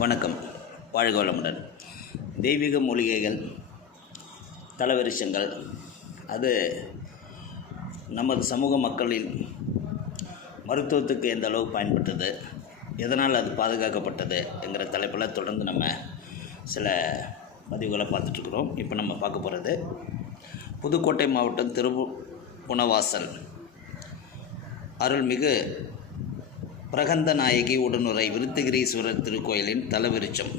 வணக்கம். வாழ்க வளமுடன். தெய்வீக மூலிகைகள் தலவரிசங்கள் அது நமது சமூக மக்களின் மருத்துவத்துக்கு எந்த அளவு பயன்பட்டது எதனால் அது பாதுகாக்கப்பட்டது என்கிற தலைப்பில் தொடர்ந்து நம்ம சில பதிவுகளை பார்த்துட்ருக்குறோம். இப்போ நம்ம பார்க்க போகிறது புதுக்கோட்டை மாவட்டம் திருப்புணவாசல் அருள்மிகு பிரகந்த நாயகி உடனுரை விருத்தகிரீஸ்வரர் திருக்கோயிலின் தலவிருச்சம்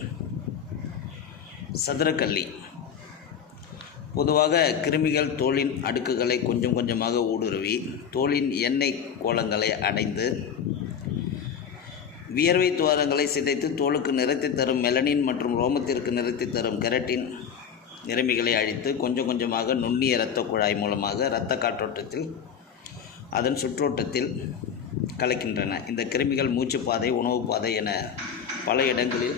சதுரக்கல்லி. பொதுவாக கிருமிகள் தோலின் அடுக்குகளை கொஞ்சம் கொஞ்சமாக ஊடுருவி தோலின் எண்ணெய் கோலங்களை அடைந்து வியர்வை துவாரங்களை சிதைத்து தோலுக்கு நிறத்தை தரும் மெலனின் மற்றும் ரோமத்திற்கு நிறத்தை தரும் கெரட்டின் நிறமிகளை அழித்து கொஞ்சம் கொஞ்சமாக நுண்ணிய இரத்த குழாய் மூலமாக இரத்த காற்றோட்டத்தில் அதன் சுற்றோட்டத்தில் கலக்கின்றன. இந்த கிருமிகள் மூச்சுப்பாதை உணவு பாதை என பல இடங்களில்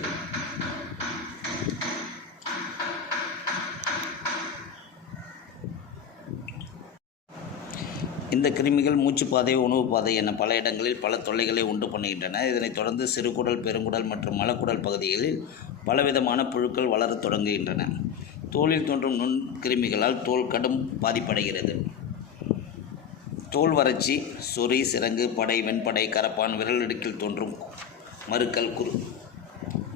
இந்த கிருமிகள் மூச்சுப்பாதை உணவு பாதை என பல இடங்களில் பல தொல்லைகளை உண்டு பண்ணுகின்றன இதனைத் தொடர்ந்து சிறுகுடல் பெருங்குடல் மற்றும் மலக்குடல் பகுதிகளில் பலவிதமான புழுக்கள் வளரத் தொடங்குகின்றன. தோலில் தோன்றும் நுண் கிருமிகளால் தோல் கடும் பாதிப்படைகிறது. தோல் வறட்சி சொறி சிரங்கு படை வெண்படை கரப்பான் விரலடுக்கில் தோன்றும் மறுக்கல் குறு.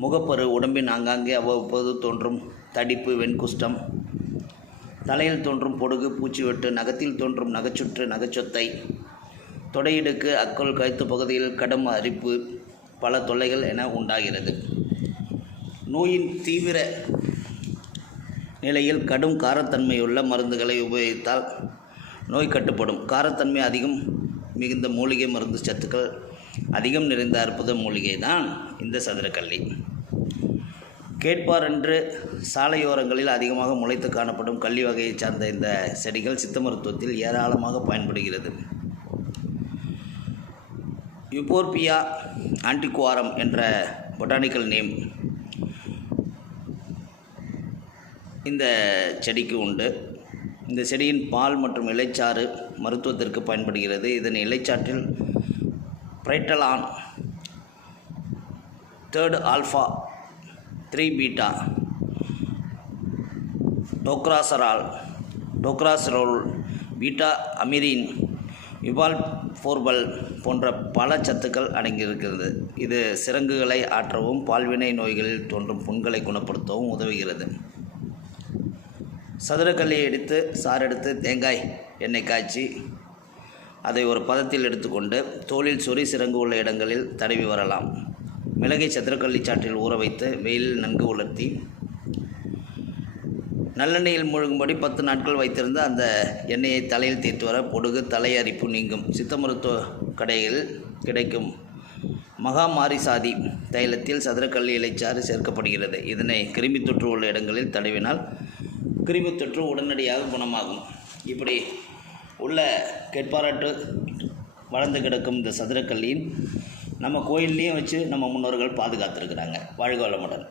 முகப்பரு உடம்பின் ஆங்காங்கே அவ்வப்போது தோன்றும் தடிப்பு வெண்குஷ்டம். தலையில் தோன்றும் பொடுகு பூச்சிவெட்டு நகத்தில் தோன்றும் நகைச்சுற்று நகைச்சொத்தை. தொடையிடுக்கு அக்கோல் கழுத்து பகுதியில் கடும் அரிப்பு பல தொல்லைகள் என உண்டாகிறது. நோயின் தீவிர நிலையில் கடும் காரத்தன்மையுள்ள மருந்துகளை உபயோகித்தால் நோய் கட்டுப்படும். காரத்தன்மை அதிகம் மிகுந்த மூலிகை மருந்து சத்துக்கள் அதிகம் நிறைந்த அற்புத மூலிகை தான் இந்த சதுரக்கல்லி. கேட்பார் என்று சாலையோரங்களில் அதிகமாக முளைத்து காணப்படும் கள்ளி வகையைச் சார்ந்த இந்த செடிகள் சித்த மருத்துவத்தில் ஏராளமாக பயன்படுகிறது. யுபோர்பியா ஆன்டிகுவாரம் என்ற பொட்டானிக்கல் நேம் இந்த செடிக்கு உண்டு. இந்த செடியின் பால் மற்றும் இலைச்சாறு மருத்துவத்திற்கு பயன்படுகிறது. இதன் இலைச்சாற்றில் பிரைட்டலான் தேர்டு ஆல்ஃபா த்ரீ பீட்டா டோக்ராசரால் டோக்ராசரோல் பீட்டா அமிரின் இவால் ஃபோர்பல் போன்ற பல சத்துக்கள் அடங்கியிருக்கிறது. இது சிரங்குகளை ஆற்றவும் பால்வினை நோய்களில் தோன்றும் புண்களை குணப்படுத்தவும் உதவுகிறது. சதுரக்கல்லியை எடுத்து சாறு எடுத்து தேங்காய் எண்ணெய் காய்ச்சி அதை ஒரு பதத்தில் எடுத்துக்கொண்டு தோலில் சொறி சிறங்கு உள்ள இடங்களில் தடவி வரலாம். மிளகை சதுரக்கல்லி சாற்றில் ஊற வைத்து வெயிலில் நன்கு உலர்த்தி நல்லெண்ணெயில் முழுகும்படி பத்து நாட்கள் வைத்திருந்த அந்த எண்ணெயை தலையில் தேய்த்து வர பொடுகு தலை அரிப்பு நீங்கும். சித்த மருத்துவ கடையில் கிடைக்கும் மகாமாரி சாதி தைலத்தில் சதுரக்கல்லி இலைச்சாறு சேர்க்கப்படுகிறது. இதனை கிருமி தொற்று உள்ள இடங்களில் தடவினால் கிருமி தொற்று உடனடியாக குணமாகும். இப்படி உள்ள கெட்பாராட்டு வளர்ந்து கிடக்கும் இந்த சதுரக்கல்லியின் நம்ம கோயில்லையும் வச்சு நம்ம முன்னோர்கள் பாதுகாத்துருக்குறாங்க. வாழ்க வளமுடன்.